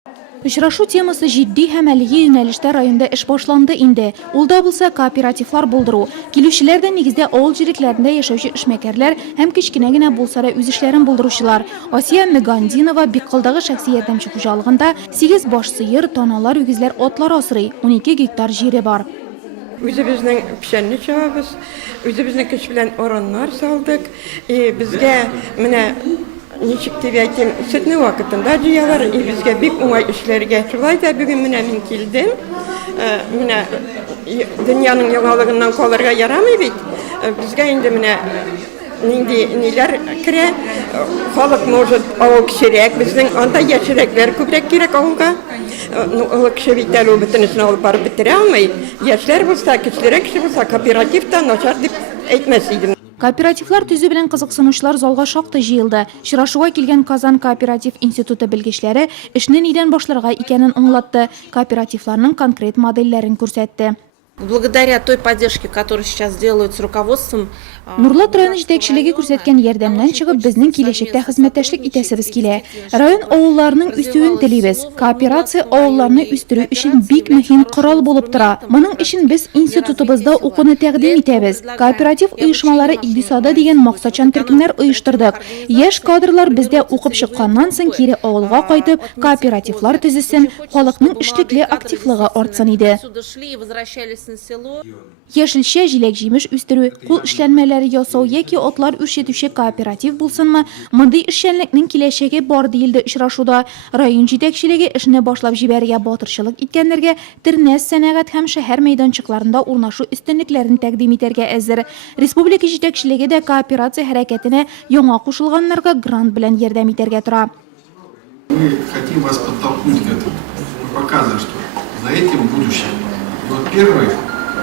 Очрашу темасы җитди һәм әлеге юнәлештә районда эш башланды инде. Ул да булса кооперативлар булдыру. Килүчеләр дә нигездә авыл җирекләрендә яшәүче эшмәкәрләр һәм кечкенә генә булса да үз эшләрен булдыручылар. Асия Мегандинова Биккылдагы шәхси ярдәмче хуҗалыгында 8 баш сыер, таналар, үгезләр, атлар асрый. 12 гектар җире бар. Үзебезнең пешәнне чабабыз, үзебезнең көч белән ороннар салдык. Безгә менә ничек дип әйтим, сөтне вакытында җыялар, безгә бик уңай эшләргә. Шулай да бүген менә мин килдем. Менә дөньяның яңалыгыннан калырга ярамый бит. Безгә инде менә нинди ниләр керә. Халык может авыл кичерәк, безнең анда яшьрәкләр күбрәк кирәк авылга. Олы кеше бит әле бөтенесен алып барып бетерә алмый. Яшьләр булса, кечерәк кеше булса, кооперативта начар дип әйтмәс идем. Кооперативлар төзү белән кызыксынучылар залга шактый җыелды. Чырашуга килгән Казан кооператив институты белгечләре эшне нидән башларга икәнен аңлатты. Кооперативларның конкрет модельләрен күрсәтте. Благодаря той поддержке, которую сейчас делают с руководством, Нурлат районы җитәкчелеге күрсәткән ярдәмнән чыгып, безнең киләчәктә хезмәттәшлек итәсебез килә. Район авылларының үсүен телибез. Кооперация авылларны үстерү өчен бик мөһим корал булып тора. Моның өчен без институтыбызда укуны тәкъдим итәбез. Кооператив оешмалары икътисады дигән максатчан төркемнәр оештырдык. Яшь кадрлар бездә укып чыкканнан соң кире авылга кайтып, кооперативлар төзесен, халыкның эшлекле активлыгы артсын иде. Яшелчә, җиләк-җимеш үстерү, кул эшләнмәләре ясау яки атлар үрчетүче кооператив булсынмы, мондый эшчәнлекнең киләчәге бар диелде очрашуда. Район җитәкчелеге эшне башлап җибәрергә батырчылык иткәннәргә Тернәс сәнәгать һәм шәһәр мәйданчыкларында урнашу өстенлекләрен тәкъдим итәргә әзер. Республика җитәкчелеге дә кооперация хәрәкәтенә яңа кушылганнарга грант белән ярдәм итәргә тора. Мы хотим вас подтолкнуть к этому. Мы показываем, что за этим будущее. И вот первые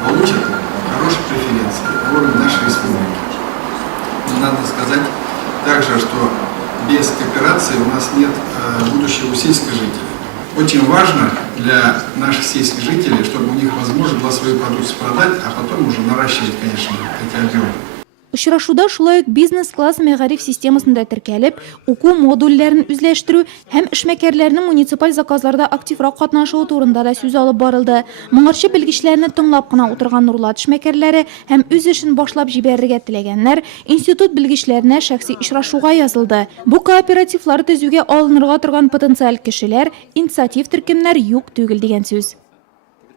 получат хорошие преференции в уровне нашей республики. Но надо сказать также, что без кооперации у нас нет будущего у сельских жителей. Очень важно для наших сельских жителей, чтобы у них возможность была свою продукцию продать, а потом уже наращивать, конечно, эти объемы. Очрашуда шулай ук бизнес-класс мәгариф системасында теркәлеп, уку модульләрен үзләштерү һәм эшмәкәрләрнең муниципаль заказларда активрак катнашуы турында да сүз алып барылды. Моңарчы белгечләрне тыңлап кына утырган Нурлат эшмәкәрләре һәм үз эшен башлап җибәрергә теләгәннәр институт белгечләренә шәхси очрашуга язылды. Бу кооперативлар төзүгә алынырга торган потенциаль кешеләр, инициатив төркемнәр юк түгел дигән сүз.